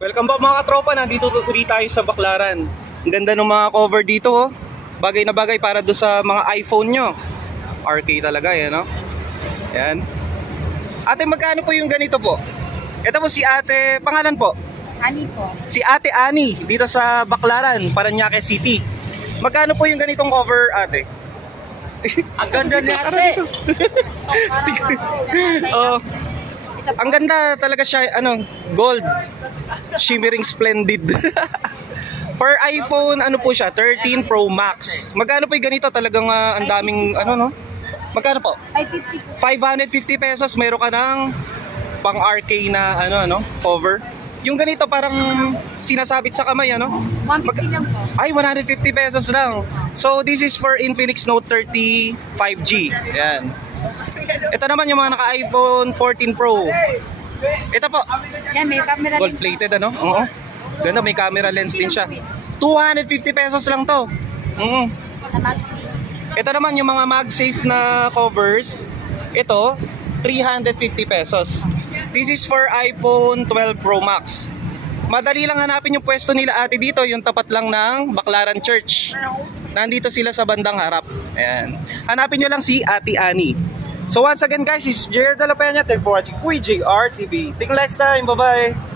Welcome back mga katropa, nandito ulit tayo sa Baclaran. Ang ganda ng mga cover dito oh. Bagay na bagay para do sa mga iPhone nyo. RK talaga yan no? Yan. Ate, magkano po yung ganito po? Ito po si ate, pangalan po? Ani po. Si Ate Ani, dito sa Baclaran, Parañaque City. Magkano po yung ganitong cover ate? Ang ganda niya ate. Oh. Ang ganda talaga siya, gold. Shimmering splendid. Per iPhone, ano po siya? 13 Pro Max. Magkano po yung ganito? Talagang ang daming, no? Magkano po? 550 pesos. Meron ka ng pang RK na, cover. Yung ganito parang sinasabit sa kamay, 150 lang po. Ay, 150 pesos lang. So, this is for Infinix Note 30 5G. Ayan. Ito naman yung mga naka-iPhone 14 Pro. Ito po. Yan, may camera Gold plated, Oo. Ganda, may camera lens din siya. 250 pesos lang to. Sa Maxi. Ito naman yung mga MagSafe na covers. Ito, 350 pesos. This is for iPhone 12 Pro Max. Madali lang hanapin yung pwesto nila ate dito, yung tapat lang ng Baclaran Church. Nandito sila sa bandang harap. Ayan. Hanapin nyo lang si Ate Ani. So once again guys, this is JR De La Peña. Thank you for watching Kuy JR TV. Till next time, bye bye.